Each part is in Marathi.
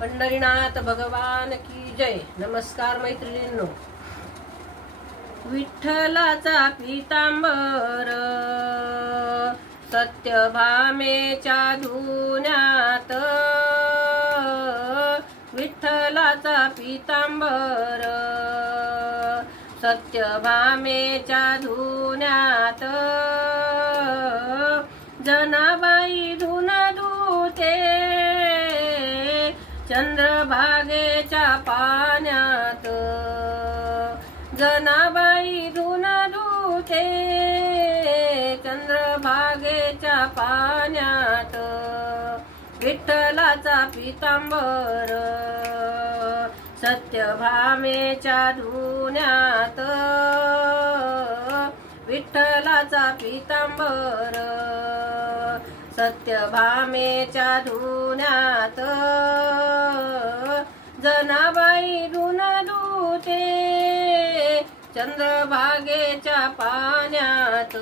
पंढरीनाथ भगवान की जय। नमस्कार मैत्रिणींनो। विठ्ठलाचा पीतांबर सत्यभामेच्या धुण्यात, विठ्ठलाचा पीतांबर सत्यभामेच्या धुण्यात, जनाबाई धुन धुते चंद्रभागेच्या पाण्यात, जनाबाई धुन धुते चंद्रभागेच्या पाण्यात, विठ्ठलाचा पीतांबर सत्यभामेच्या धुण्यात, विठ्ठलाचा पीतांबर सत्यभामेच्या धुण्यात, जनाबाई धुन धुते चंद्रभागेच्या पाण्यात,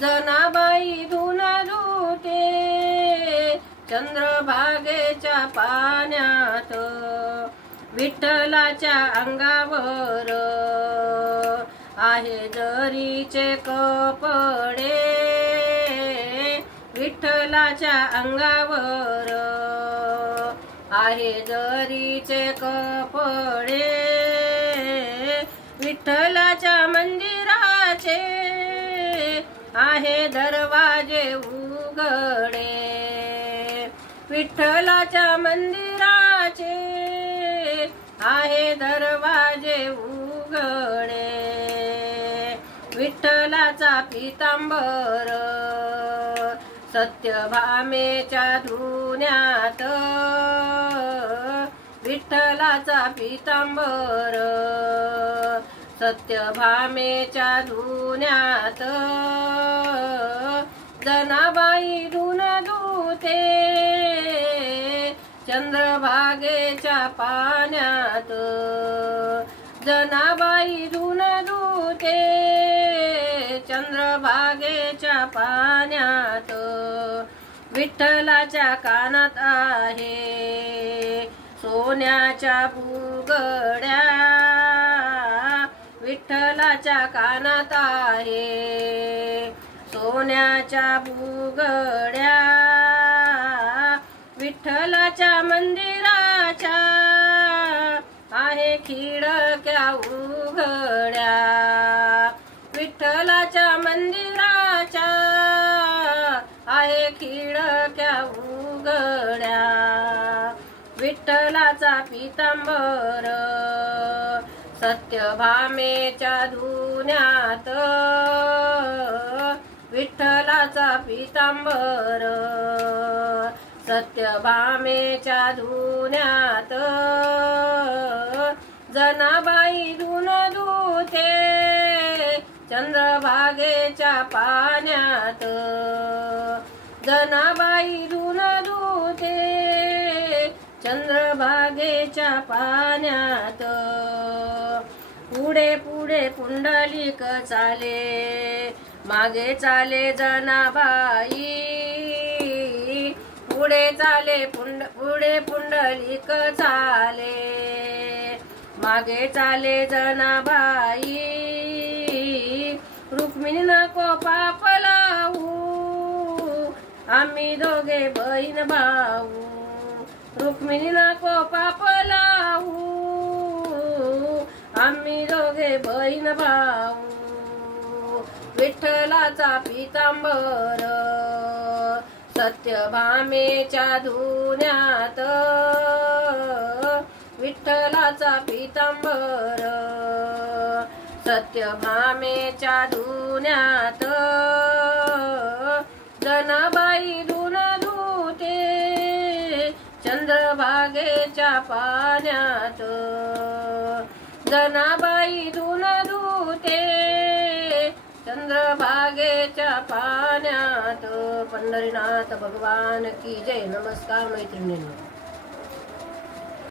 जनाबाई धुन धुते चंद्रभागेच्या पाण्यात, विठ्ठलाच्या अंगावर आहे जरीचे कपडे, विठ्ठलाच्या अंगावर आहे जरीचे कपडे, विठ्ठलाच्या मंदिराचे आहे दरवाजे उघडे, विठ्ठलाच्या मंदिराचे आहे दरवाजे उघडे, विठ्ठलाचा पीतांबर सत्यभामेच्या धुण्यात, विठ्ठलाचा पीतांबर सत्यभामेच्या धुण्यात, जनाबाई धुन धुते चंद्रभागेच्या पाण्यात, जनाबाई धुन धुते चंद्रभागेच्या पाण्यात, विठ्ठलाच्या कानात आहे सोन्याच्या बुगड्या, विठ्ठलाच्या कानात आहे सोन्याच्या बुगड्या, विठ्ठलाच्या मंदिराच्या आहे खिडक्या उघड्या, विठ्ठलाच्या मंदिराच्या आहे खिडक्या उघड्या, विठ्ठलाचा पीतांबर सत्यभामेच्या धुण्यात, विठ्ठलाचा पीतांबर सत्यभामेच्या धुण्यात, जनाबाई धुन धुते चंद्रभागेच्या पाण्यात, जनाबाई धुन धुते चंद्रभागेच्या पाण्यात, पुढे पुढे पुंडलिक चाले मागे चाले जनाबाई, पुढे चाले पुढे पुंडलिक चाले मागे चाले जनाबाई, रुक्मिणी नको पाप लावू आम्ही दोघे बहीण भाऊ, रुक्मिणी नको पाप लावू आम्ही दोघे बहीण भाऊ, विठ्ठलाचा पीतांबर सत्यभामेच्या धुण्यात, विठ्ठलाचा पीतांबर सत्यभामेच्या धुण्यात, जनाबाई धुन धुते चंद्रभागेच्या पाण्यात, जनाबाई धुन धुते चंद्रभागेच्या पाण्यात। पंढरीनाथ भगवान की जय। नमस्कार मैत्रिणींनो।